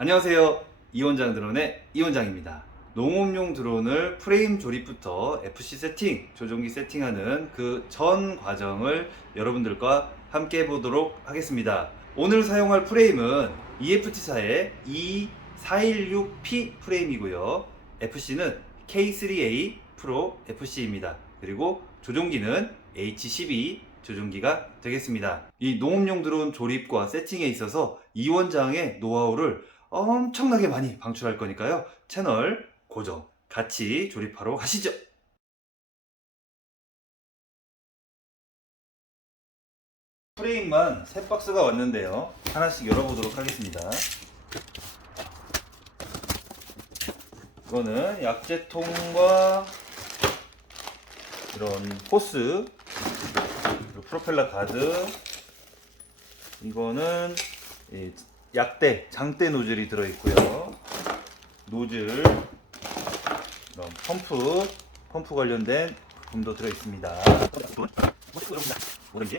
안녕하세요. 이원장 드론의 이원장입니다. 농업용 드론을 프레임 조립부터 FC 세팅, 조종기 세팅하는 그 전 과정을 여러분들과 함께 해보도록 하겠습니다. 오늘 사용할 프레임은 EFT사의 E416P 프레임이고요. FC는 K3A 프로 FC입니다. 그리고 조종기는 H12 조종기가 되겠습니다. 이 농업용 드론 조립과 세팅에 있어서 이원장의 노하우를 엄청나게 많이 방출할 거니까요. 채널 고정 같이 조립하러 가시죠. 프레임만 3박스가 왔는데요. 하나씩 열어보도록 하겠습니다. 이거는 약재통과 이런 호스, 그리고 프로펠러 가드, 이거는 약대, 장대 노즐이 들어있고요. 노즐, 이런 펌프 관련된 부품도 들어있습니다. 오렌지.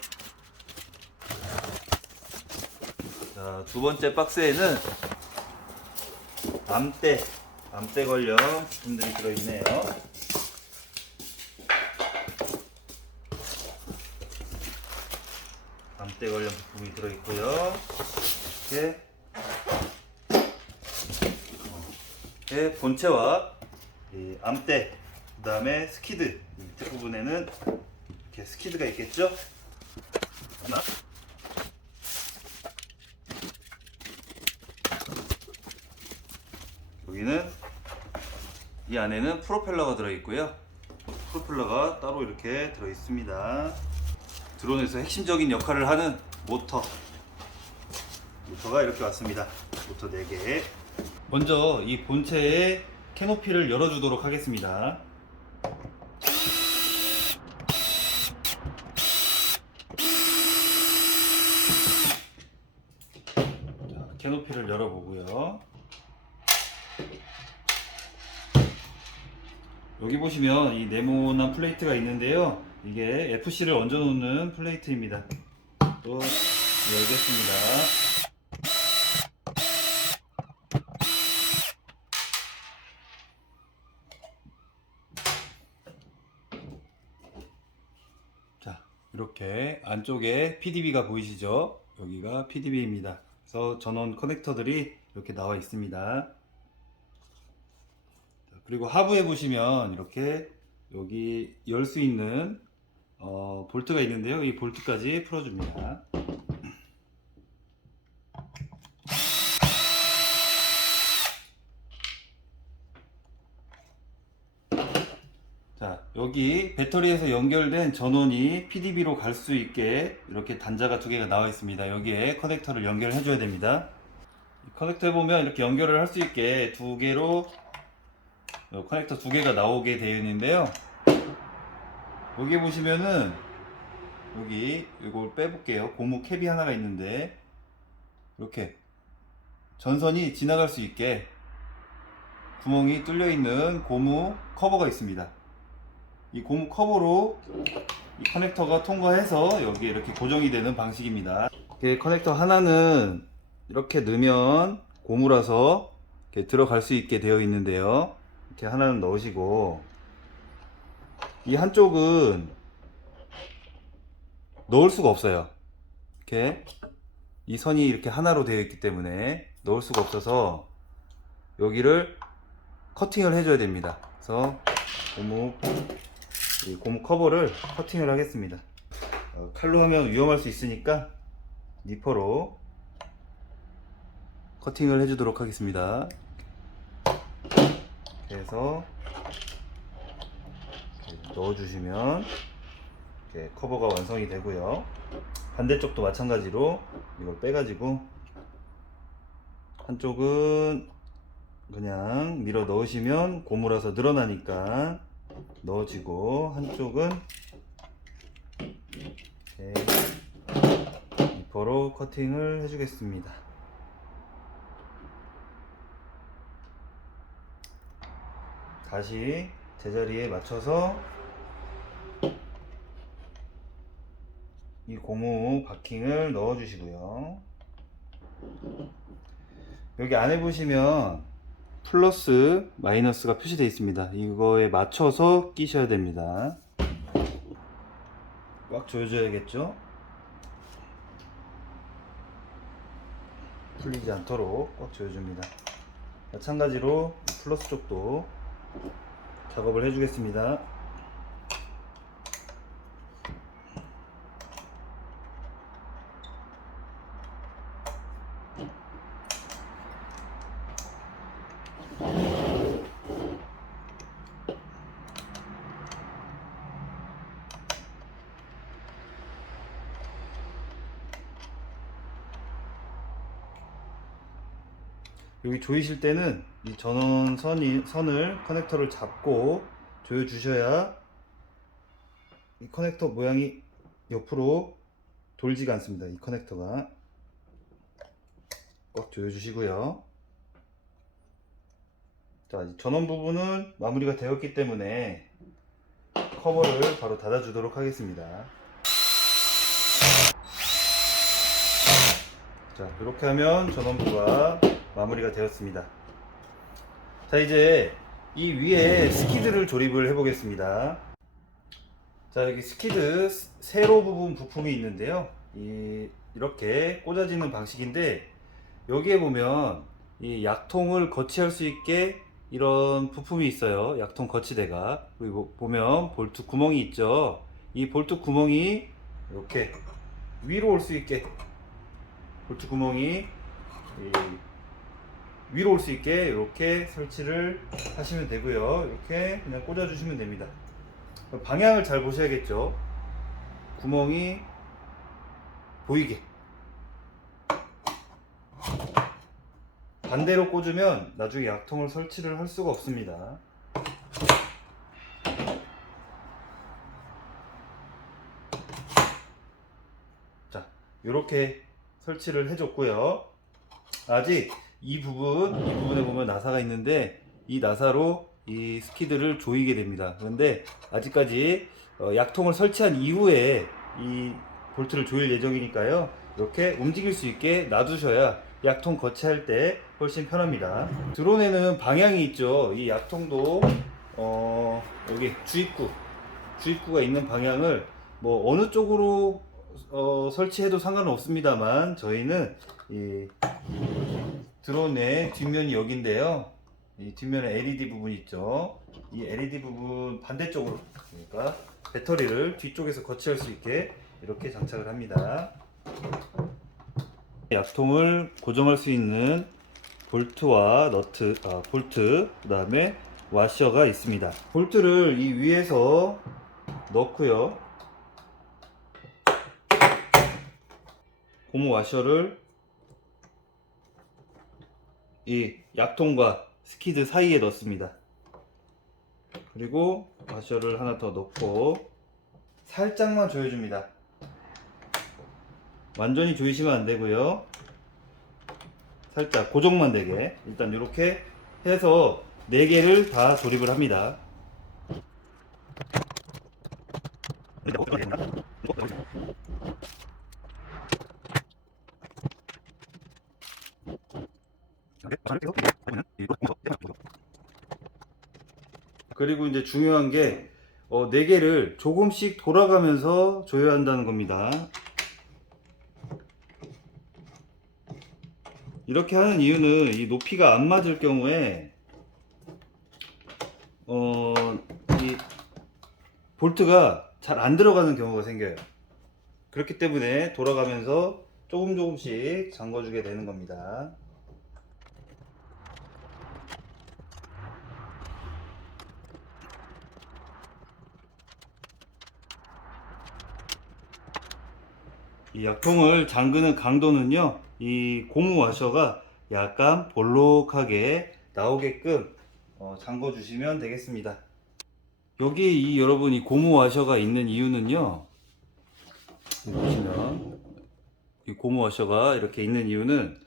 자, 두 번째 박스에는 암대 관련 부품들이 들어있네요. 암대 관련 부품이 들어있고요. 이렇게 본체와 이 암대, 그 다음에 스키드, 밑에 부분에는 이렇게 스키드가 있겠죠? 여기는 이 안에는 프로펠러가 들어있고요. 프로펠러가 따로 이렇게 들어있습니다. 드론에서 핵심적인 역할을 하는 모터가 이렇게 왔습니다. 모터 4개. 먼저 이 본체의 캐노피를 열어주도록 하겠습니다. 자, 캐노피를 열어보고요. 여기 보시면 이 네모난 플레이트가 있는데요. 이게 FC를 얹어 놓는 플레이트입니다. 또 열겠습니다. 자, 이렇게 안쪽에 PDB가 보이시죠? 여기가 PDB입니다. 그래서 전원 커넥터들이 이렇게 나와 있습니다. 그리고 하부에 보시면 이렇게 여기 열 수 있는 볼트가 있는데요. 이 볼트까지 풀어줍니다. 자, 여기 배터리에서 연결된 전원이 PDB로 갈 수 있게 이렇게 단자가 2개가 나와 있습니다. 여기에 커넥터를 연결해 줘야 됩니다. 커넥터에 보면 이렇게 연결을 할 수 있게 2개로 커넥터 2개가 나오게 되어 있는데요. 여기 보시면은 여기 이걸 빼볼게요. 고무 캡이 하나가 있는데 이렇게 전선이 지나갈 수 있게 구멍이 뚫려 있는 고무 커버가 있습니다. 이 고무 커버로 이 커넥터가 통과해서 여기 이렇게 고정이 되는 방식입니다. 이렇게 커넥터 하나는 이렇게 넣으면 고무라서 이렇게 들어갈 수 있게 되어 있는데요. 이렇게 하나는 넣으시고 이 한쪽은 넣을 수가 없어요. 이렇게 이 선이 이렇게 하나로 되어 있기 때문에 넣을 수가 없어서 여기를 커팅을 해줘야 됩니다. 그래서 이 고무 커버를 커팅을 하겠습니다. 칼로 하면 위험할 수 있으니까 니퍼로 커팅을 해주도록 하겠습니다. 이렇게 해서 이렇게 넣어주시면 이렇게 커버가 완성이 되고요. 반대쪽도 마찬가지로 이걸 빼가지고 한쪽은 그냥 밀어 넣으시면 고무라서 늘어나니까 넣어지고 한쪽은 이렇게 니퍼로 커팅을 해주겠습니다. 다시 제자리에 맞춰서 이 고무 바킹을 넣어 주시고요. 여기 안에 보시면 플러스 마이너스가 표시되어 있습니다. 이거에 맞춰서 끼셔야 됩니다. 꽉 조여줘야겠죠? 풀리지 않도록 꽉 조여줍니다. 마찬가지로 플러스 쪽도 작업을 해주겠습니다. 여기 조이실 때는 이 전원 선을 커넥터를 잡고 조여 주셔야 이 커넥터 모양이 옆으로 돌지가 않습니다. 이 커넥터가 꽉 조여 주시고요. 자, 전원 부분은 마무리가 되었기 때문에 커버를 바로 닫아 주도록 하겠습니다. 자, 이렇게 하면 전원부가 마무리가 되었습니다. 자, 이제 이 위에 스키드를 조립을 해 보겠습니다. 자, 여기 스키드 세로 부분 부품이 있는데요, 이렇게 꽂아지는 방식인데, 여기에 보면 이 약통을 거치할 수 있게 이런 부품이 있어요. 약통 거치대가. 그리고 보면 볼트 구멍이 있죠. 이 볼트 구멍이 이렇게 위로 올 수 있게, 볼트 구멍이 위로 올 수 있게 이렇게 설치를 하시면 되고요. 이렇게 그냥 꽂아 주시면 됩니다. 방향을 잘 보셔야겠죠. 구멍이 보이게. 반대로 꽂으면 나중에 약통을 설치를 할 수가 없습니다. 자, 이렇게 설치를 해줬고요. 아직 이 부분에 보면 나사가 있는데, 이 나사로 이 스키드를 조이게 됩니다. 그런데 아직까지 약통을 설치한 이후에 이 볼트를 조일 예정이니까요, 이렇게 움직일 수 있게 놔두셔야 약통 거치할 때 훨씬 편합니다. 드론에는 방향이 있죠. 이 약통도 여기 주입구가 있는 방향을 뭐 어느 쪽으로 설치해도 상관은 없습니다만, 저희는 이 드론의 뒷면이 여기인데요, 이 뒷면에 LED 부분 있죠. 이 LED 부분 반대쪽으로, 그러니까 배터리를 뒤쪽에서 거치할 수 있게 이렇게 장착을 합니다. 약통을 고정할 수 있는 볼트와 너트, 볼트, 그 다음에 와셔가 있습니다. 볼트를 이 위에서 넣고요, 고무 와셔를 이 약통과 스키드 사이에 넣습니다. 그리고 와셔를 하나 더 넣고 살짝만 조여줍니다. 완전히 조이시면 안 되고요, 살짝 고정만 되게 일단 이렇게 해서 4개를 다 조립을 합니다. 그리고 이제 중요한 게 4개를 조금씩 돌아가면서 조여야 한다는 겁니다. 이렇게 하는 이유는 이 높이가 안 맞을 경우에 이 볼트가 잘 안 들어가는 경우가 생겨요. 그렇기 때문에 돌아가면서 조금씩 잠궈주게 되는 겁니다. 이 약통을 잠그는 강도는요, 이 고무 와셔가 약간 볼록하게 나오게끔 잠궈 주시면 되겠습니다. 여기 여러분 이 고무 와셔가 있는 이유는요, 보시면 이 고무 와셔가 이렇게 있는 이유는,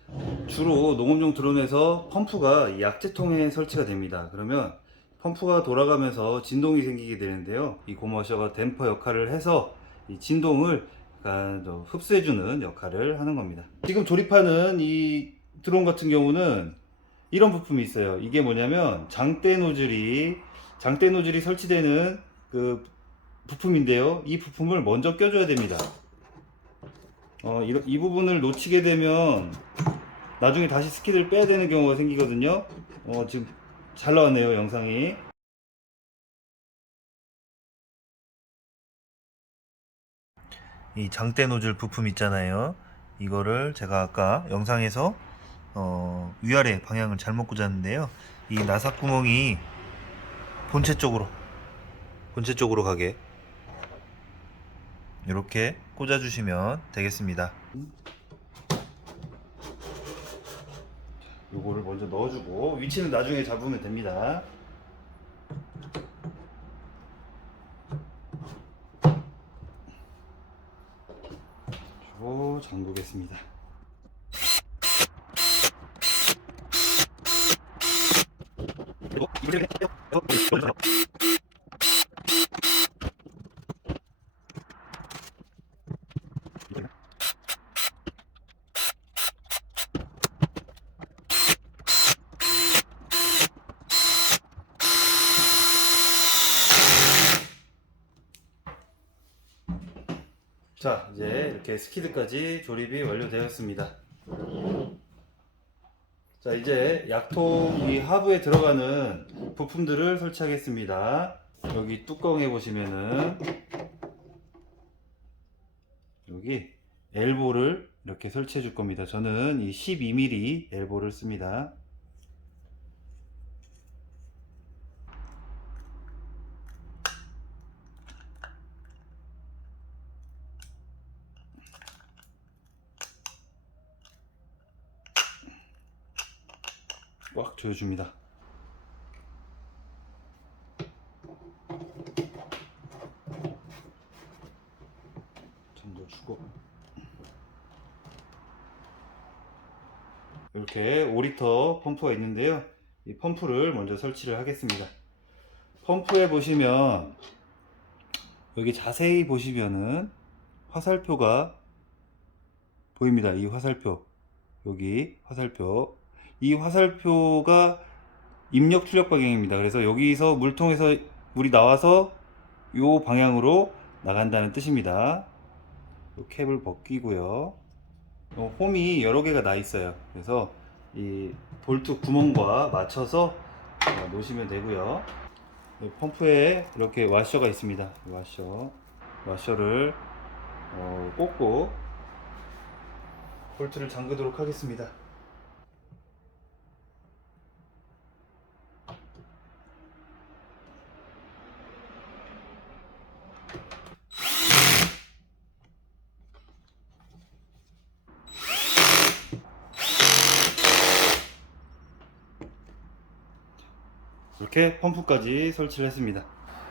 주로 농업용 드론에서 펌프가 이 약재통에 설치가 됩니다. 그러면 펌프가 돌아가면서 진동이 생기게 되는데요, 이 고무 와셔가 댐퍼 역할을 해서 이 진동을 약간 좀 흡수해주는 역할을 하는 겁니다. 지금 조립하는 이 드론 같은 경우는 이런 부품이 있어요. 이게 뭐냐면 장대 노즐이 설치되는 그 부품인데요. 이 부품을 먼저 껴줘야 됩니다. 이 부분을 놓치게 되면 나중에 다시 스키드를 빼야 되는 경우가 생기거든요. 지금 잘 나왔네요, 영상이. 이 장대 노즐 부품 있잖아요. 이거를 제가 아까 영상에서 위아래 방향을 잘못 꽂았는데요. 이 나사 구멍이 본체 쪽으로 가게 이렇게 꽂아주시면 되겠습니다. 요거를 먼저 넣어주고 위치는 나중에 잡으면 됩니다. 주고 잠그겠습니다. 자, 이제 이렇게 스키드까지 조립이 완료되었습니다. 자, 이제 약통 이 하부에 들어가는 부품들을 설치하겠습니다. 여기 뚜껑에 보시면은 여기 엘보를 이렇게 설치해 줄 겁니다. 저는 이 12mm 엘보를 씁니다. 꽉 조여줍니다. 전도 주고 이렇게 5리터 펌프가 있는데요. 이 펌프를 먼저 설치를 하겠습니다. 펌프에 보시면 여기 자세히 보시면은 화살표가 보입니다. 이 화살표, 여기 화살표, 이 화살표가 입력 출력 방향입니다. 그래서 여기서 물통에서 물이 나와서 이 방향으로 나간다는 뜻입니다. 이 캡을 벗기고요. 홈이 여러 개가 나 있어요. 그래서 이 볼트 구멍과 맞춰서 놓으시면 되고요. 펌프에 이렇게 와셔가 있습니다. 와셔를 꽂고 볼트를 잠그도록 하겠습니다. 이렇게 펌프까지 설치를 했습니다.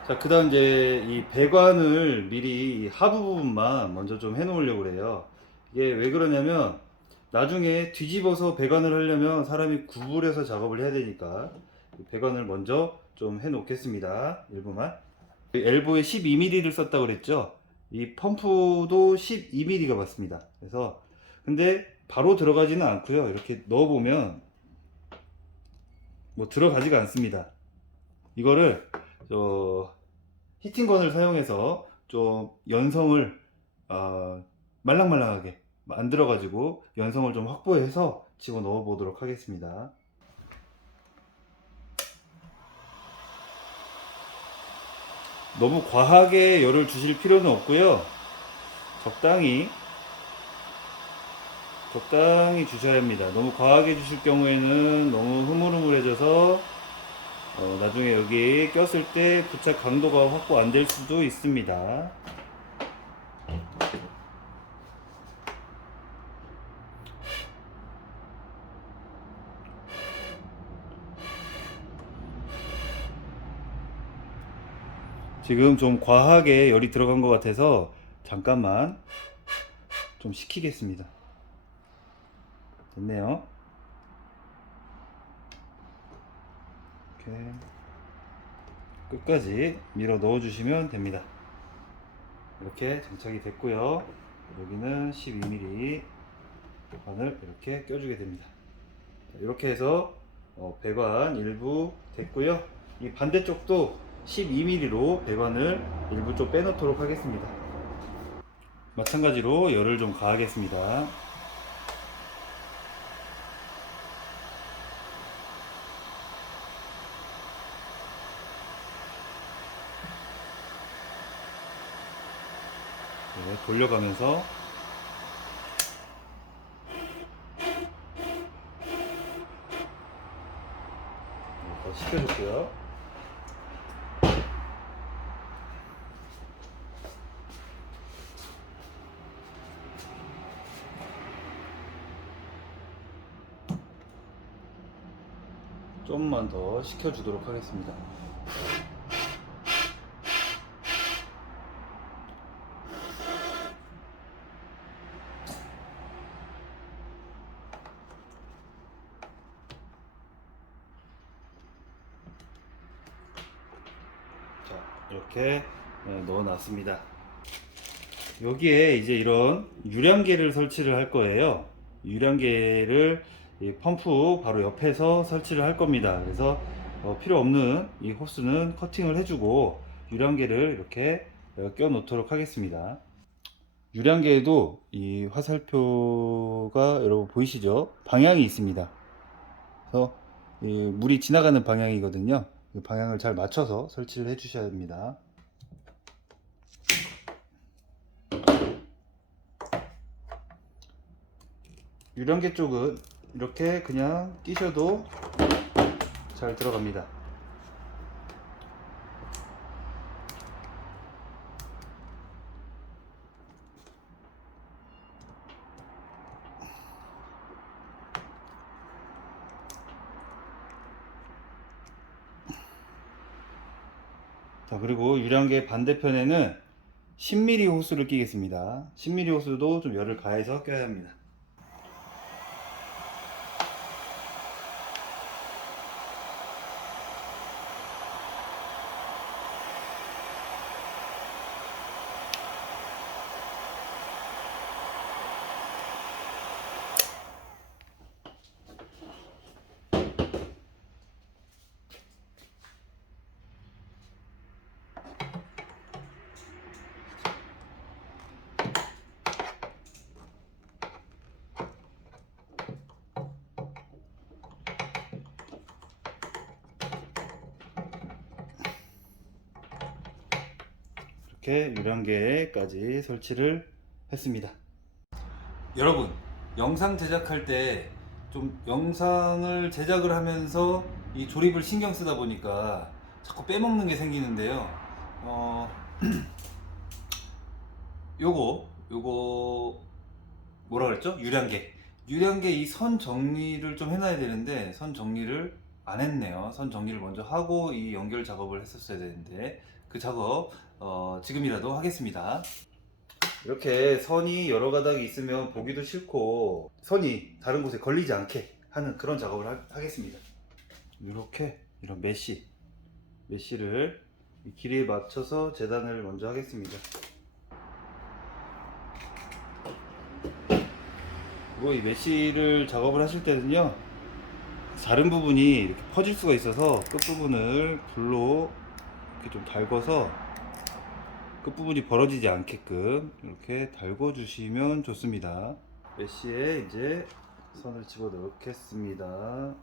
자, 그 다음 이제 이 배관을 미리 이 하부 부분만 먼저 좀 해 놓으려고 그래요. 이게 왜 그러냐면 나중에 뒤집어서 배관을 하려면 사람이 구부려서 작업을 해야 되니까 배관을 먼저 좀 해 놓겠습니다. 일부만. 엘보에 12mm를 썼다고 그랬죠. 이 펌프도 12mm가 맞습니다. 그래서 근데 바로 들어가지는 않고요. 이렇게 넣어 보면 뭐 들어가지가 않습니다. 이거를 히팅건을 사용해서 좀 연성을 말랑말랑하게 만들어 가지고 연성을 좀 확보해서 집어넣어 보도록 하겠습니다. 너무 과하게 열을 주실 필요는 없고요. 적당히 주셔야 합니다. 너무 과하게 주실 경우에는 너무 흐물흐물해져서 나중에 여기 꼈을 때 부착 강도가 확보 안 될 수도 있습니다. 지금 좀 과하게 열이 들어간 것 같아서 잠깐만 좀 식히겠습니다. 됐네요. 이렇게 끝까지 밀어 넣어 주시면 됩니다. 이렇게 장착이 됐고요. 여기는 12mm 관을 이렇게 껴주게 됩니다. 이렇게 해서 배관 일부 됐고요. 이 반대쪽도 12mm로 배관을 일부 좀 빼놓도록 하겠습니다. 마찬가지로 열을 좀 가하겠습니다. 네, 돌려가면서 더 식혀줄게요. 좀만 더 식혀주도록 하겠습니다. 자, 이렇게 넣어놨습니다. 여기에 이제 이런 유량계를 설치를 할 거예요. 유량계를 이 펌프 바로 옆에서 설치를 할 겁니다. 그래서 필요 없는 이 호스는 커팅을 해주고 유량계를 이렇게 껴 놓도록 하겠습니다. 유량계에도 이 화살표가 여러분 보이시죠? 방향이 있습니다. 그래서 이 물이 지나가는 방향이거든요. 그 방향을 잘 맞춰서 설치를 해 주셔야 됩니다. 유량계 쪽은 이렇게 그냥 끼셔도 잘 들어갑니다. 자, 그리고 유량계 반대편에는 10mm 호스를 끼겠습니다. 10mm 호스도 좀 열을 가해서 껴야 합니다. 이렇게 유량계까지 설치를 했습니다. 여러분, 영상 제작할 때 좀 영상을 제작을 하면서 이 조립을 신경 쓰다 보니까 자꾸 빼먹는 게 생기는데요. 요거 뭐라 그랬죠? 유량계 이 선 정리를 좀 해놔야 되는데 선 정리를 안 했네요. 선 정리를 먼저 하고 이 연결 작업을 했었어야 되는데 그 작업 지금이라도 하겠습니다. 이렇게 선이 여러 가닥이 있으면 보기도 싫고 선이 다른 곳에 걸리지 않게 하는 그런 작업을 하겠습니다. 이렇게 이런 메쉬를 이 길이에 맞춰서 재단을 먼저 하겠습니다. 그리고 이 메쉬를 작업을 하실 때는요, 자른 부분이 이렇게 퍼질 수가 있어서 끝부분을 불로 이렇게 좀 달궈서 끝부분이 벌어지지 않게끔 이렇게 달궈 주시면 좋습니다. 메쉬에 이제 선을 집어 넣겠습니다.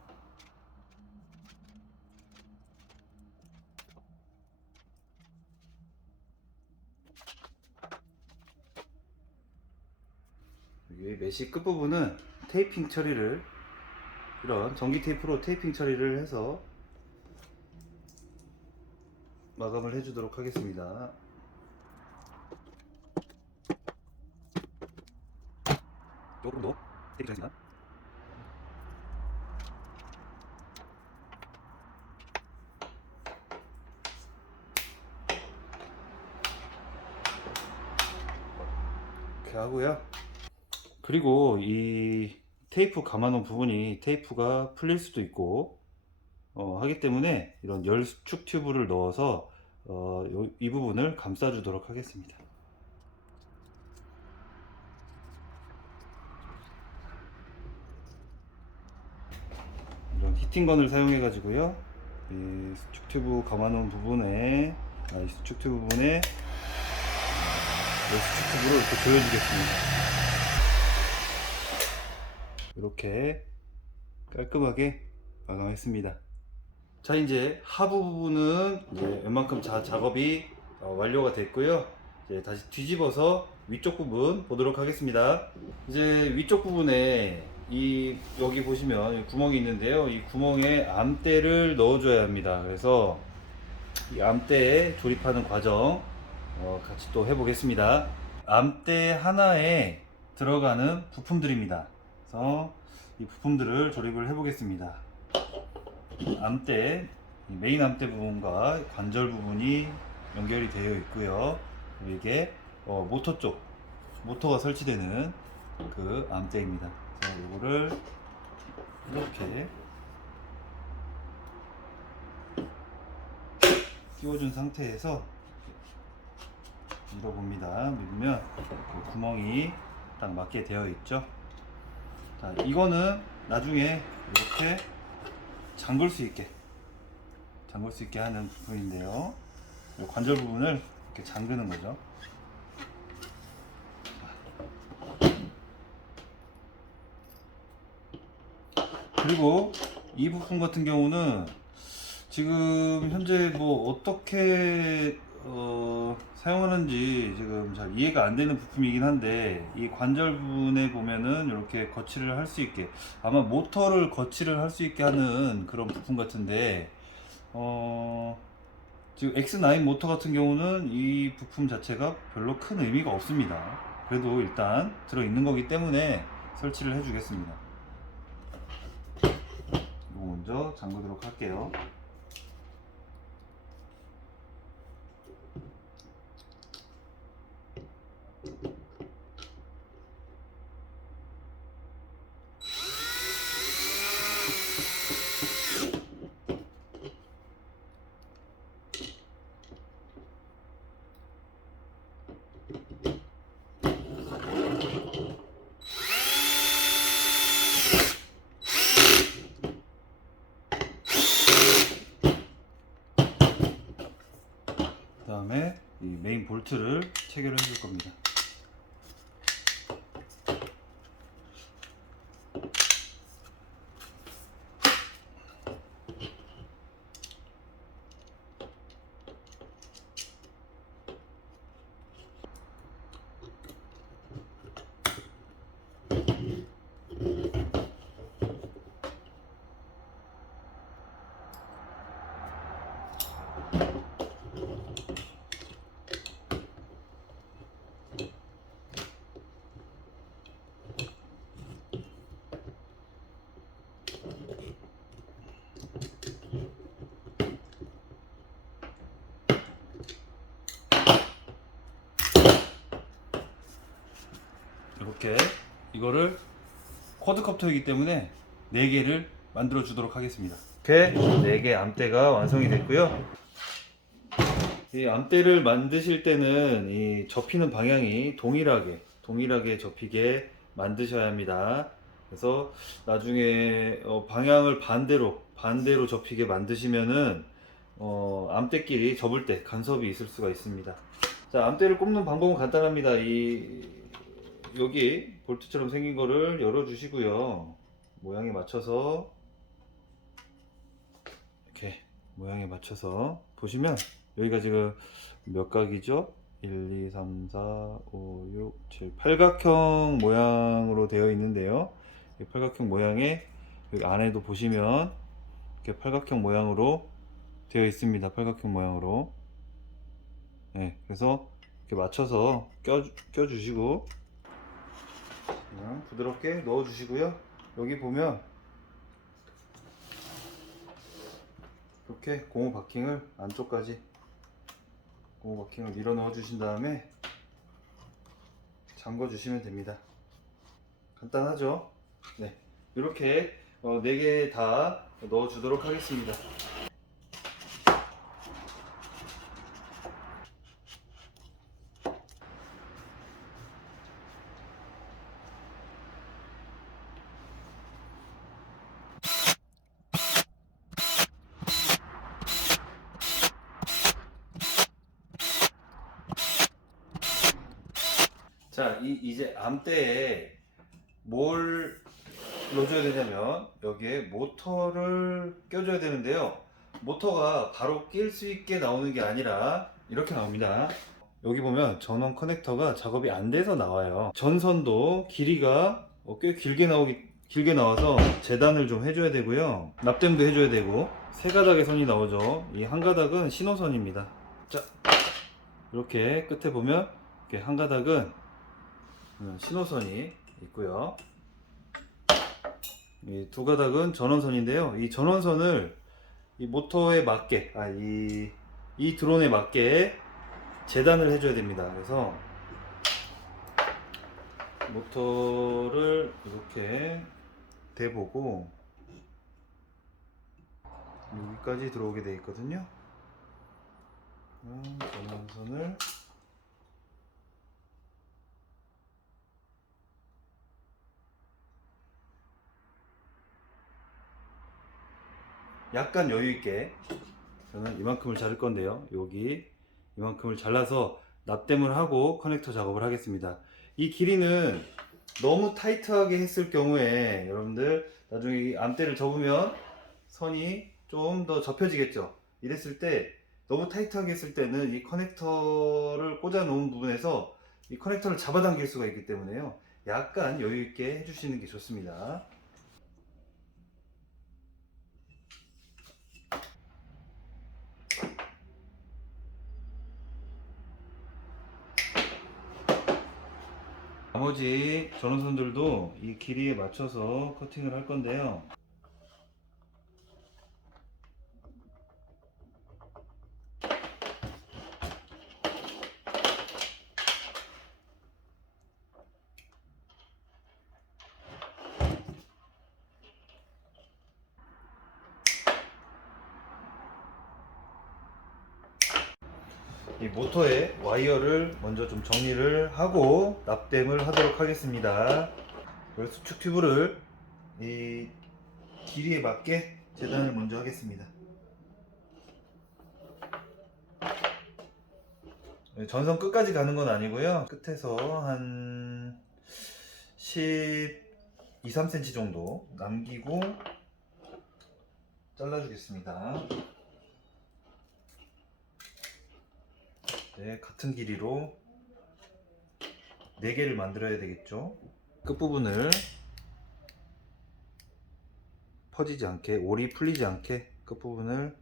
여기 메쉬 끝부분은 테이핑 처리를, 이런 전기 테이프로 테이핑 처리를 해서 마감을 해 주도록 하겠습니다. 조금 더 테이핑 처리입니다. 이렇게 하고요. 그리고 이 테이프 감아놓은 부분이 테이프가 풀릴 수도 있고 하기 때문에 이런 열축 튜브를 넣어서 이 부분을 감싸 주도록 하겠습니다. 피팅건을 사용해 가지고요, 이 수축 튜브 감아놓은 부분에 이 수축 튜브 부분에 이 수축 튜브로 이렇게 조여주겠습니다. 이렇게 깔끔하게 마감했습니다. 자, 이제 하부 부분은 이제 웬만큼 작업이 완료가 됐고요. 이제 다시 뒤집어서 위쪽 부분 보도록 하겠습니다. 이제 위쪽 부분에 여기 보시면 구멍이 있는데요. 이 구멍에 암대를 넣어줘야 합니다. 그래서 이 암대에 조립하는 과정 같이 또 해보겠습니다. 암대 하나에 들어가는 부품들입니다. 그래서 이 부품들을 조립을 해보겠습니다. 암대, 메인 암대 부분과 관절 부분이 연결이 되어 있고요. 그리고 이게 모터 쪽, 모터가 설치되는 그 암대입니다. 그래서 이거를 이렇게 끼워준 상태에서 밀어봅니다. 밀면 그 구멍이 딱 맞게 되어 있죠. 자, 이거는 나중에 이렇게 잠글 수 있게 하는 부분인데요. 이 관절 부분을 이렇게 잠그는 거죠. 그리고 이 부분 같은 경우는 지금 현재 뭐 어떻게 사용하는지 지금 잘 이해가 안 되는 부품이긴 한데, 이 관절 부분에 보면은 이렇게 거치를 할 수 있게, 아마 모터를 거치를 할 수 있게 하는 그런 부품 같은데, 지금 X9 모터 같은 경우는 이 부품 자체가 별로 큰 의미가 없습니다. 그래도 일단 들어 있는 거기 때문에 설치를 해 주겠습니다. 이거 먼저 잠그도록 할게요. 그 다음에 이 메인 볼트를 체결해 줄 겁니다. 이렇게 이거를 쿼드컵터이기 때문에 4개를 만들어 주도록 하겠습니다. 이렇게 4개 암대가 완성이 됐고요. 이 암대를 만드실 때는 이 접히는 방향이 동일하게 접히게 만드셔야 합니다. 그래서 나중에 방향을 반대로 접히게 만드시면은 암대끼리 접을 때 간섭이 있을 수가 있습니다. 자, 암대를 꼽는 방법은 간단합니다. 여기 볼트처럼 생긴 거를 열어 주시고요. 모양에 맞춰서 이렇게 모양에 맞춰서 보시면 여기가 지금 몇 각이죠? 1, 2, 3, 4, 5, 6, 7 팔각형 모양으로 되어 있는데요. 이 팔각형 모양에 여기 안에도 보시면 이렇게 팔각형 모양으로 되어 있습니다. 팔각형 모양으로. 네, 그래서 이렇게 맞춰서 껴 주시고 그냥 부드럽게 넣어 주시고요. 여기 보면 이렇게 고무 바킹을 안쪽까지 고무 바킹을 밀어 넣어 주신 다음에 잠궈 주시면 됩니다. 간단하죠? 네, 이렇게 4개 다 넣어 주도록 하겠습니다. 자, 이제 암대에 뭘 넣어줘야 되냐면 여기에 모터를 껴줘야 되는데요. 모터가 바로 낄 수 있게 나오는 게 아니라 이렇게 나옵니다. 여기 보면 전원 커넥터가 작업이 안 돼서 나와요. 전선도 길이가 꽤 길게 나와서 재단을 좀 해줘야 되고요. 납땜도 해줘야 되고, 세 가닥의 선이 나오죠. 이 한 가닥은 신호선입니다. 자, 이렇게 끝에 보면 이렇게 한 가닥은 신호선이 있고요. 이 두 가닥은 전원선인데요. 이 전원선을 이 모터에 맞게, 이 드론에 맞게 재단을 해줘야 됩니다. 그래서 모터를 이렇게 대보고 여기까지 들어오게 되어 있거든요. 전원선을 약간 여유 있게 저는 이만큼을 자를 건데요. 여기 이만큼을 잘라서 납땜을 하고 커넥터 작업을 하겠습니다. 이 길이는 너무 타이트하게 했을 경우에 여러분들 나중에 이 암대를 접으면 선이 좀 더 접혀지겠죠. 이랬을 때 너무 타이트하게 했을 때는 이 커넥터를 꽂아 놓은 부분에서 이 커넥터를 잡아당길 수가 있기 때문에요. 약간 여유 있게 해주시는 게 좋습니다. 나머지 전원선들도 이 길이에 맞춰서 커팅을 할 건데요. 이 모터의 와이어를 먼저 좀 정리를 하고 납땜을 하도록 하겠습니다. 수축 튜브를 이 길이에 맞게 재단을 먼저 하겠습니다. 전선 끝까지 가는 건 아니고요. 끝에서 한 12, 3cm 정도 남기고 잘라주겠습니다. 네, 같은 길이로 4개를 만들어야 되겠죠. 끝부분을 퍼지지 않게, 올이 풀리지 않게 끝부분을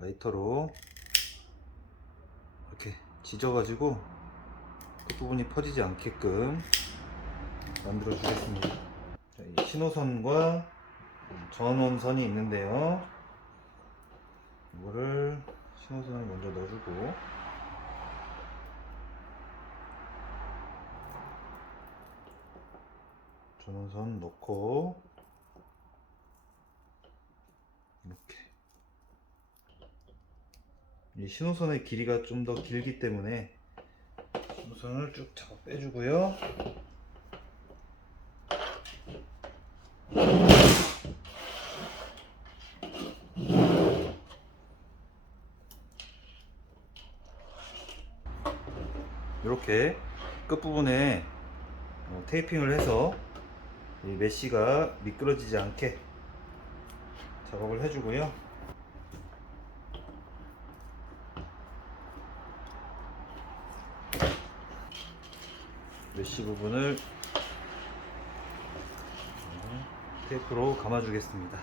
라이터로 이렇게 지져가지고 끝부분이 퍼지지 않게끔 만들어 주겠습니다. 자, 이 신호선과 전원선이 있는데요. 이거를 신호선을 먼저 넣어주고 전원선 넣고 이렇게 이 신호선의 길이가 좀 더 길기 때문에 신호선을 쭉 잡아 빼주고요. 이렇게 끝부분에 테이핑을 해서 이 메쉬가 미끄러지지 않게 작업을 해주고요. 메쉬 부분을 테이프로 감아주겠습니다.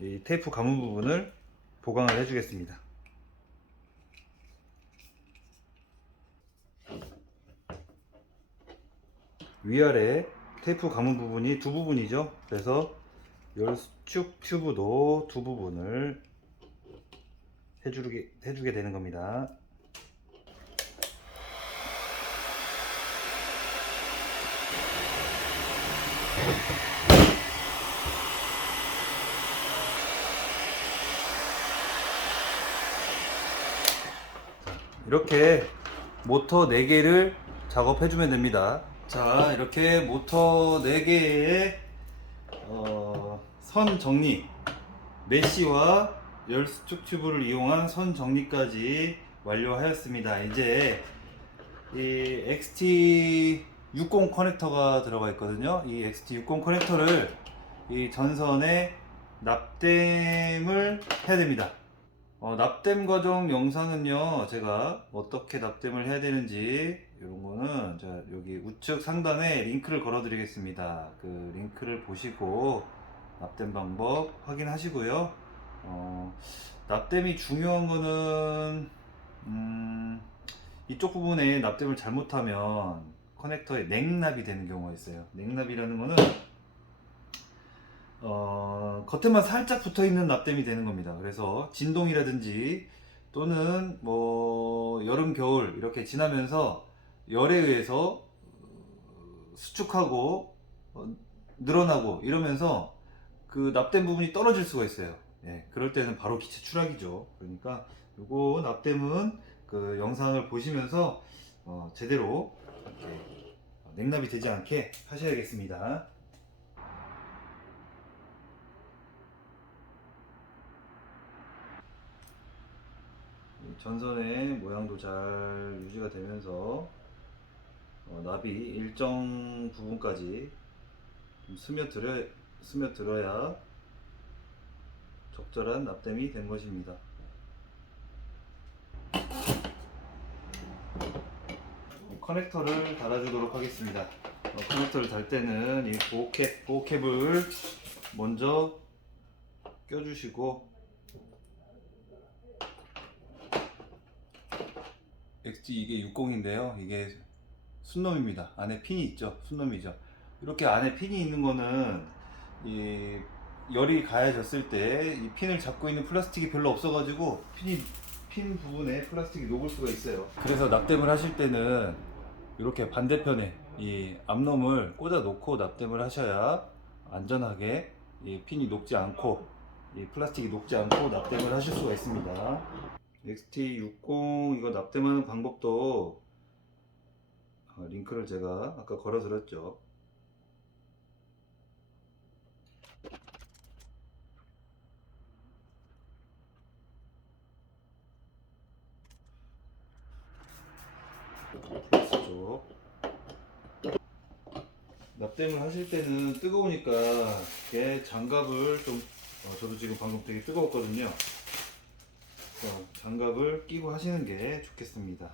이 테이프 감은 부분을 보강을 해주겠습니다. 위아래 테이프 감은 부분이 두 부분이죠. 그래서 열 수축 튜브도 두 부분을 해주게 되는 겁니다. 이렇게 모터 4개를 작업해주면 됩니다. 자, 이렇게 모터 4개의 선 정리, 메쉬와 열 수축 튜브를 이용한 선 정리까지 완료하였습니다. 이제 이 XT60 커넥터가 들어가 있거든요. 이 XT60 커넥터를 이 전선에 납땜을 해야 됩니다. 납땜 과정 영상은요, 제가 어떻게 납땜을 해야 되는지 이런 거는 제가 여기 우측 상단에 링크를 걸어 드리겠습니다. 그 링크를 보시고 납땜 방법 확인하시고요. 납땜이 중요한 거는 이쪽 부분에 납땜을 잘못하면 커넥터에 냉납이 되는 경우가 있어요. 냉납이라는 거는 겉에만 살짝 붙어 있는 납땜이 되는 겁니다. 그래서 진동이라든지 또는 뭐 여름 겨울 이렇게 지나면서 열에 의해서 수축하고 늘어나고 이러면서 그 납땜 부분이 떨어질 수가 있어요. 예, 그럴 때는 바로 기체 추락이죠. 그러니까 요거 납땜은 그 영상을 보시면서 제대로 이렇게 냉납이 되지 않게 하셔야겠습니다. 전선의 모양도 잘 유지가 되면서 납이 일정 부분까지 스며들어야 적절한 납땜이 된 것입니다. 커넥터를 달아주도록 하겠습니다. 커넥터를 달 때는 이 보호캡을 먼저 껴주시고, XT 이게 60인데요. 이게 순놈입니다. 안에 핀이 있죠. 순놈이죠. 이렇게 안에 핀이 있는 거는 이 열이 가해졌을 때 이 핀을 잡고 있는 플라스틱이 별로 없어가지고 핀 부분에 플라스틱이 녹을 수가 있어요. 그래서 납땜을 하실 때는 이렇게 반대편에 이 앞놈을 꽂아 놓고 납땜을 하셔야 안전하게 이 핀이 녹지 않고 이 플라스틱이 녹지 않고 납땜을 하실 수가 있습니다. XT60 이거 납땜하는 방법도 링크를 제가 아까 걸어 드렸죠. 플러스 쪽 납땜을 하실 때는 뜨거우니까 이렇게 장갑을 좀 저도 지금 방금 되게 뜨거웠거든요. 장갑을 끼고 하시는 게 좋겠습니다.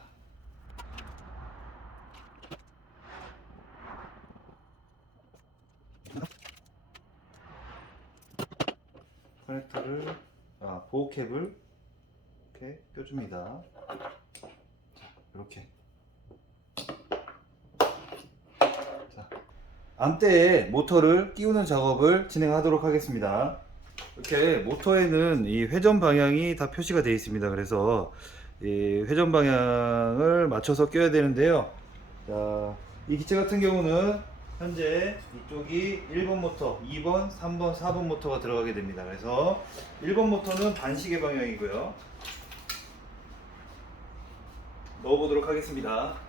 커넥터를 보호캡을 이렇게 껴줍니다. 이렇게 암대에 모터를 끼우는 작업을 진행하도록 하겠습니다. 이렇게 모터에는 이 회전 방향이 다 표시가 되어 있습니다. 그래서 이 회전 방향을 맞춰서 껴야 되는데요. 자, 이 기체 같은 경우는 현재 이쪽이 1번 모터, 2번, 3번, 4번 모터가 들어가게 됩니다. 그래서 1번 모터는 반시계 방향이고요. 넣어보도록 하겠습니다.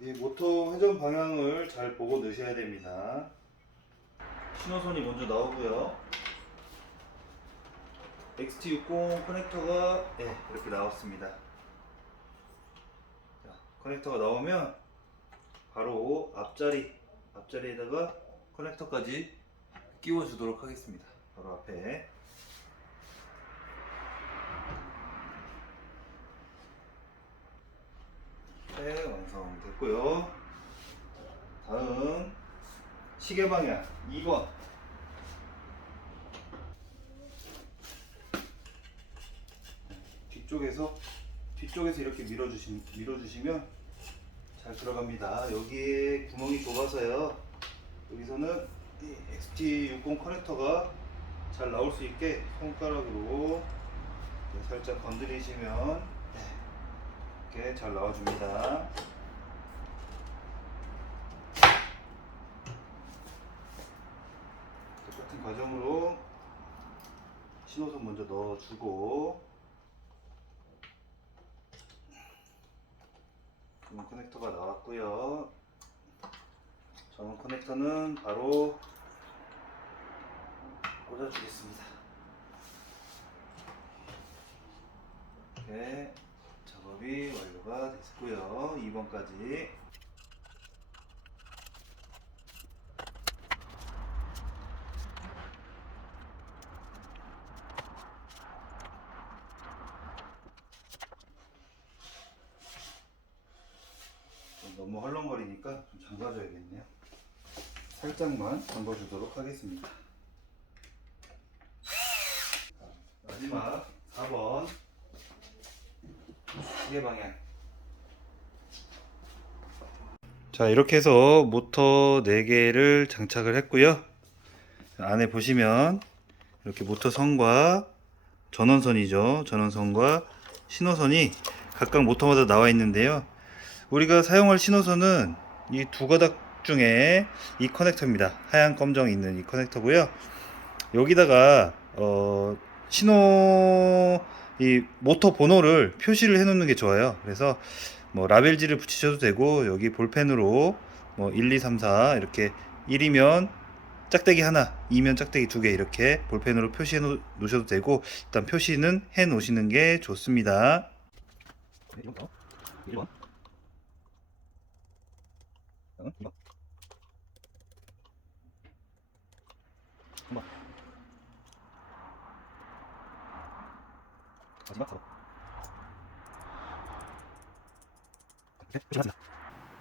이 모터 회전 방향을 잘 보고 넣으셔야 됩니다. 신호선이 먼저 나오고요. XT60 커넥터가 이렇게 나왔습니다. 자, 커넥터가 나오면 바로 앞자리에다가 커넥터까지 끼워 주도록 하겠습니다. 바로 앞에. 네, 완성됐고요. 다음 시계 방향 2번. 뒤쪽에서 이렇게 밀어주시면 잘 들어갑니다. 여기에 구멍이 좁아서요. 여기서는 이 XT60 커넥터가 잘 나올 수 있게 손가락으로 살짝 건드리시면 이렇게 잘 나와줍니다. 똑같은 과정으로 신호선 먼저 넣어주고, 전원 커넥터가 나왔고요. 전원 커넥터는 바로 꽂아주겠습니다. 이렇게 작업이 완료가 됐고요. 2번까지. 너무 헐렁거리니까 좀 잠가줘야겠네요. 살짝만 잠궈주도록 하겠습니다. 마지막 4번 시계 방향. 자, 이렇게 해서 모터 4개를 장착을 했고요. 안에 보시면 이렇게 모터 선과 전원선이죠. 전원선과 신호선이 각각 모터마다 나와 있는데요. 우리가 사용할 신호선은 이 두 가닥 중에 이 커넥터입니다. 하얀 검정 있는 이 커넥터고요. 여기다가 신호 이 모터 번호를 표시를 해 놓는 게 좋아요. 그래서 뭐 라벨지를 붙이셔도 되고, 여기 볼펜으로 뭐 1, 2, 3, 4 이렇게 1이면 짝대기 하나, 2면 짝대기 2개 이렇게 볼펜으로 표시해 놓으셔도 되고, 일단 표시는 해 놓으시는 게 좋습니다. 1번, 1번, 2번, 3번, 마지막 4번.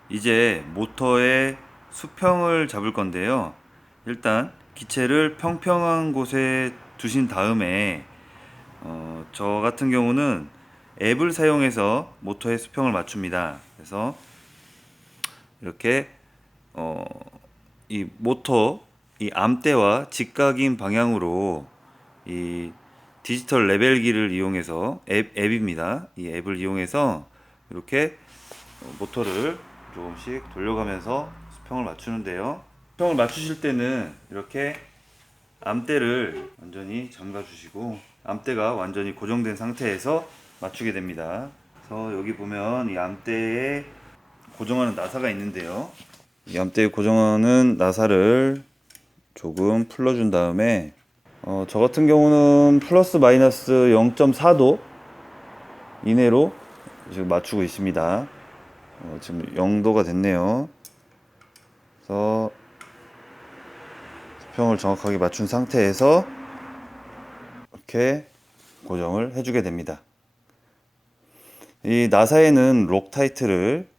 이제 모터의 수평을 잡을 건데요. 일단 기체를 평평한 곳에 두신 다음에 저 같은 경우는 앱을 사용해서 모터의 수평을 맞춥니다. 그래서 이렇게 이 모터 이 암대와 직각인 방향으로 이 디지털 레벨기를 이용해서 앱입니다. 이 앱을 이용해서 이렇게 모터를 조금씩 돌려가면서 수평을 맞추는데요. 수평을 맞추실 때는 이렇게 암대를 완전히 잠가 주시고, 암대가 완전히 고정된 상태에서 맞추게 됩니다. 그래서 여기 보면 이 암대에 고정하는 나사가 있는데요. 이 암대에 고정하는 나사를 조금 풀어준 다음에 저 같은 경우는 플러스 마이너스 0.4도 이내로 지금 맞추고 있습니다. 지금 0도가 됐네요. 그래서 수평을 정확하게 맞춘 상태에서 이렇게 고정을 해주게 됩니다. 이 나사에는 록타이트를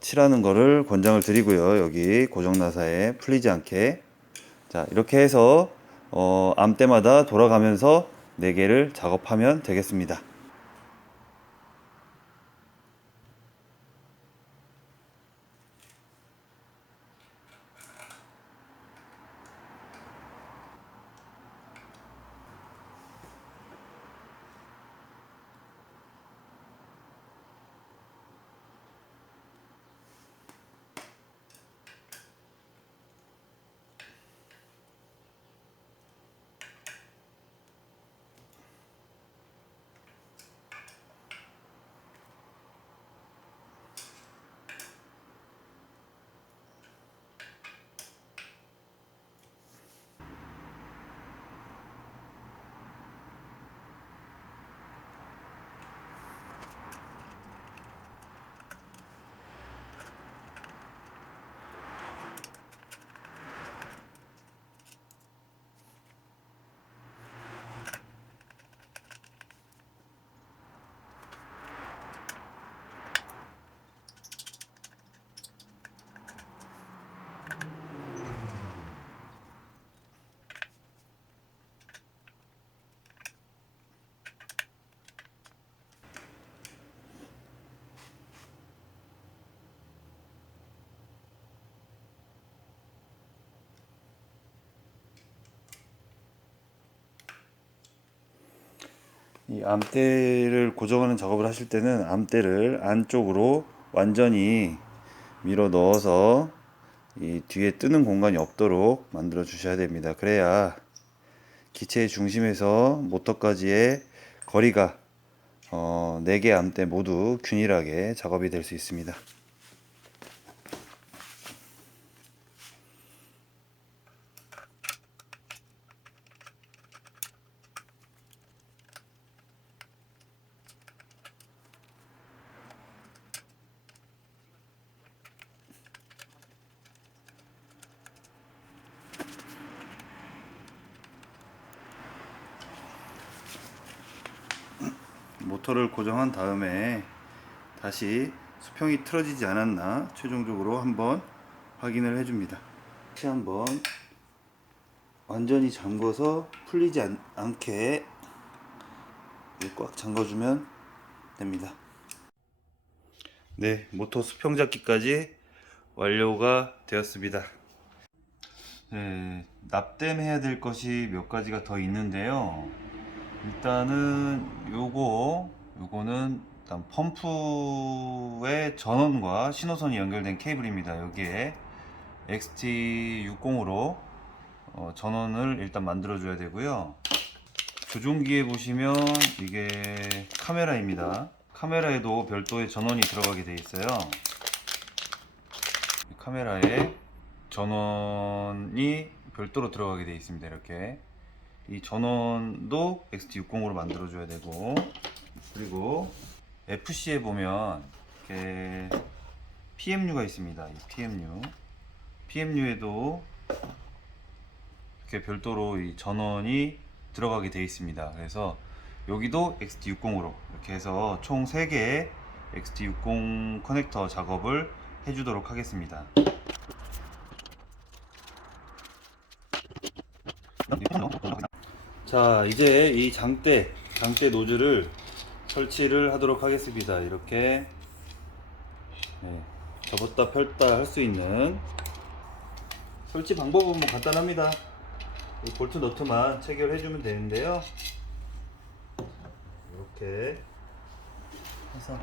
칠하는 거를 권장을 드리고요. 여기 고정 나사에 풀리지 않게. 자, 이렇게 해서 암대마다 돌아가면서 4개를 작업하면 되겠습니다. 이 암대를 고정하는 작업을 하실 때는 암대를 안쪽으로 완전히 밀어 넣어서 이 뒤에 뜨는 공간이 없도록 만들어 주셔야 됩니다. 그래야 기체의 중심에서 모터까지의 거리가 4개 암대 모두 균일하게 작업이 될 수 있습니다. 모터를 고정한 다음에 다시 수평이 틀어지지 않았나 최종적으로 한번 확인을 해줍니다. 다시 한번 완전히 잠궈서 풀리지 않게 꽉 잠궈주면 됩니다. 네, 모터 수평 잡기까지 완료가 되었습니다. 네, 납땜해야 될 것이 몇 가지가 더 있는데요. 일단은 요거는 일단 펌프의 전원과 신호선이 연결된 케이블입니다. 여기에 XT60으로 전원을 일단 만들어 줘야 되고요. 조종기에 보시면 이게 카메라입니다. 카메라에도 별도의 전원이 들어가게 되어 있어요. 카메라에 전원이 별도로 들어가게 되어 있습니다. 이렇게 이 전원도 XT60으로 만들어 줘야 되고, 그리고 FC에 보면 이렇게 PMU가 있습니다. 이 PMU에도 이렇게 별도로 이 전원이 들어가게 되어 있습니다. 그래서 여기도 XT60으로 이렇게 해서 총 3개의 XT60 커넥터 작업을 해주도록 하겠습니다. 자, 이제 이 장대 노즐을 설치를 하도록 하겠습니다. 이렇게 접었다 펼다 할 수 있는 설치 방법은 뭐 간단합니다. 볼트 너트만 체결해 주면 되는데요. 이렇게 해서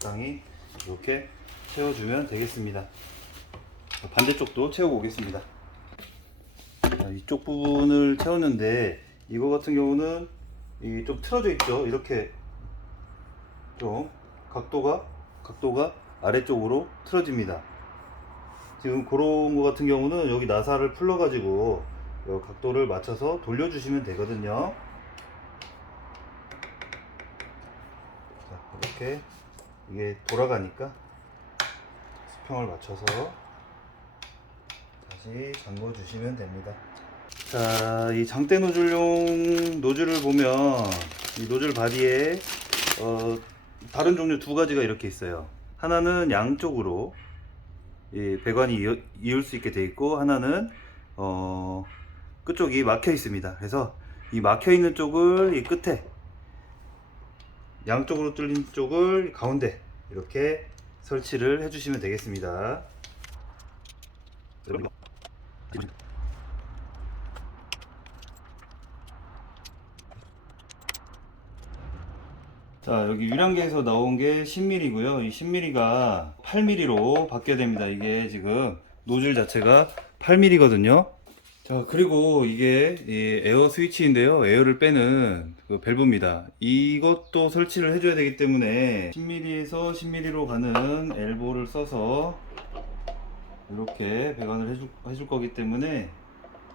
적당히 이렇게 채워주면 되겠습니다. 반대쪽도 채우고 오겠습니다. 자, 이쪽 부분을 채웠는데 이거 같은 경우는 좀 틀어져 있죠. 이렇게 좀 각도가 아래쪽으로 틀어집니다. 지금 그런 거 같은 경우는 여기 나사를 풀러 가지고 각도를 맞춰서 돌려주시면 되거든요. 자, 이렇게 이게 돌아가니까 수평을 맞춰서 다시 잠궈 주시면 됩니다. 자, 이 장대 노즐용 노즐을 보면 이 노즐 바디에 다른 종류 2가지가 이렇게 있어요. 하나는 양쪽으로 이 배관이 이을 수 있게 되어 있고, 하나는 끝쪽이 막혀 있습니다. 그래서 이 막혀 있는 쪽을 이 끝에, 양쪽으로 뚫린 쪽을 가운데 이렇게 설치를 해주시면 되겠습니다. 자, 여기 유량계에서 나온 게 10mm고요. 이 10mm가 8mm로 바뀌어야 됩니다. 이게 지금 노즐 자체가 8mm거든요. 자, 그리고 이게 이 에어 스위치인데요. 에어를 빼는 그 밸브입니다. 이것도 설치를 해줘야 되기 때문에 10mm에서 10mm로 가는 엘보를 써서 이렇게 배관을 해줄 거기 때문에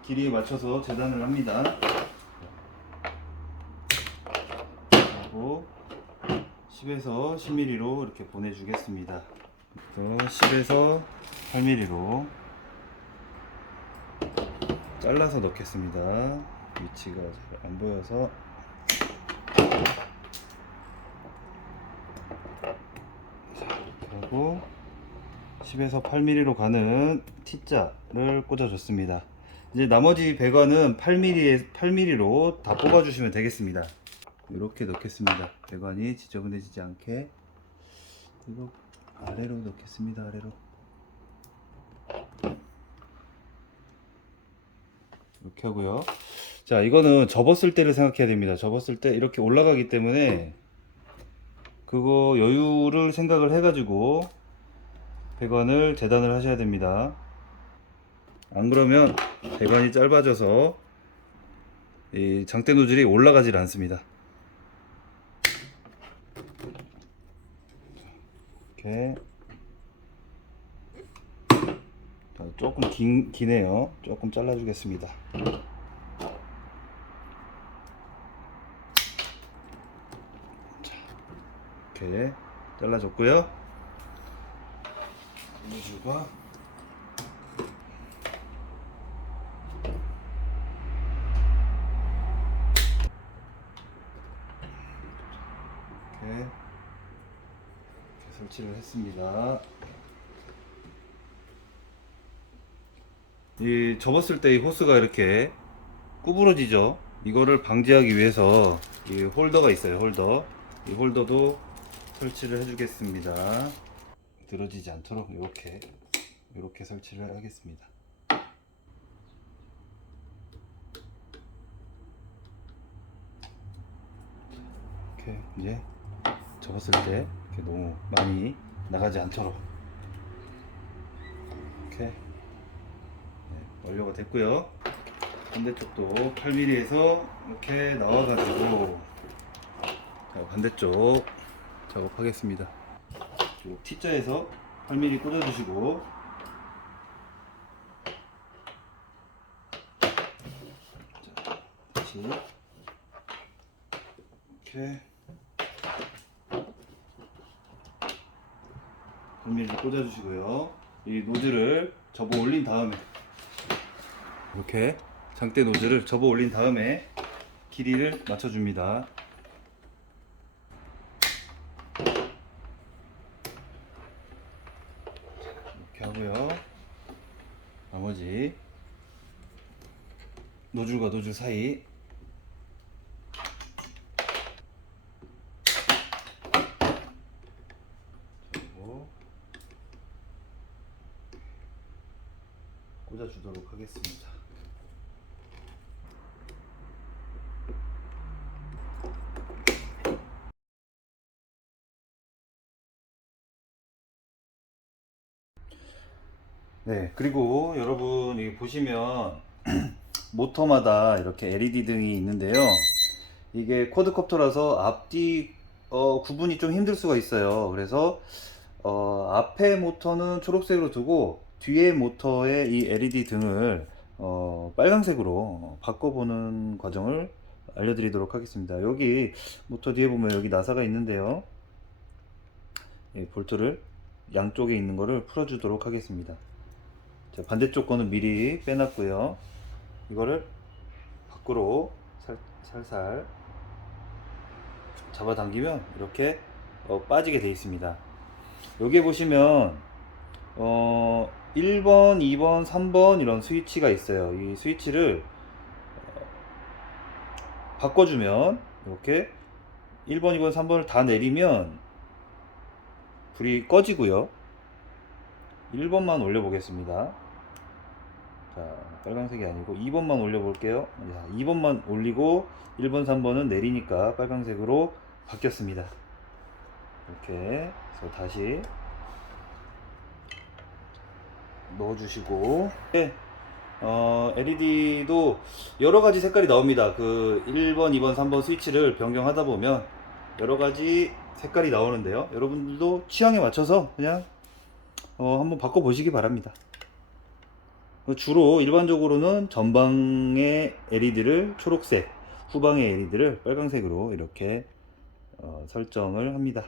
길이에 맞춰서 재단을 합니다. 그리고 10에서 10mm로 이렇게 보내주겠습니다. 또 10에서 8mm로 잘라서 넣겠습니다. 위치가 잘 안 보여서. 이렇게 하고 10에서 8mm로 가는 T자를 꽂아줬습니다. 이제 나머지 배관은 8mm로 다 뽑아주시면 되겠습니다. 이렇게 넣겠습니다. 배관이 지저분해지지 않게. 아래로 넣겠습니다. 아래로. 이렇게 하고요. 자, 이거는 접었을 때를 생각해야 됩니다. 접었을 때 이렇게 올라가기 때문에 그거 여유를 생각을 해가지고 배관을 재단을 하셔야 됩니다. 안 그러면 배관이 짧아져서 이 장대 노즐이 올라가질 않습니다. 이렇게. 자, 조금 기네요. 조금 잘라주겠습니다. 자, 이렇게 잘라줬고요. 노즐과 이렇게 설치를 했습니다. 이 접었을 때 이 호스가 이렇게 구부러지죠. 이거를 방지하기 위해서 이 홀더가 있어요. 홀더. 이 홀더도 설치를 해주겠습니다. 늘어지지 않도록 이렇게 설치를 하겠습니다. 이렇게 이제 접었을 때 이렇게 너무 많이 나가지 않도록 이렇게 완료가 됐고요. 반대쪽도 8mm에서 이렇게 나와가지고 자, 반대쪽 작업하겠습니다. T자에서 8mm 꽂아주시고 자, 다시 이렇게 8mm 꽂아주시고요. 이 노즐을 접어 올린 다음에 이렇게 장대 노즐을 접어 올린 다음에 길이를 맞춰줍니다. 이렇게 하고요. 나머지 노즐과 노즐 사이 꽂아주도록 하겠습니다. 네, 그리고 여러분 여기 보시면 모터마다 이렇게 LED 등이 있는데요. 이게 쿼드콥터라서 앞뒤 구분이 좀 힘들 수가 있어요. 그래서 앞에 모터는 초록색으로 두고 뒤에 모터의 이 LED 등을 빨간색으로 바꿔보는 과정을 알려드리도록 하겠습니다. 여기 모터 뒤에 보면 여기 나사가 있는데요. 이 볼트를 양쪽에 있는 거를 풀어주도록 하겠습니다. 자, 반대쪽 거는 미리 빼놨고요. 이거를 밖으로 살살 잡아당기면 이렇게 빠지게 되어 있습니다. 여기에 보시면 1번, 2번, 3번 이런 스위치가 있어요. 이 스위치를 바꿔주면 이렇게 1번, 2번, 3번을 다 내리면 불이 꺼지고요. 1번만 올려보겠습니다. 자, 빨간색이 아니고 2번만 올려볼게요. 자, 2번만 올리고 1번, 3번은 내리니까 빨간색으로 바뀌었습니다. 이렇게 해서 다시 넣어주시고 LED도 여러가지 색깔이 나옵니다. 그 1번, 2번, 3번 스위치를 변경하다 보면 여러가지 색깔이 나오는데요. 여러분들도 취향에 맞춰서 그냥 한번 바꿔보시기 바랍니다. 주로 일반적으로는 전방의 LED를 초록색, 후방의 LED를 빨간색으로 이렇게 설정을 합니다.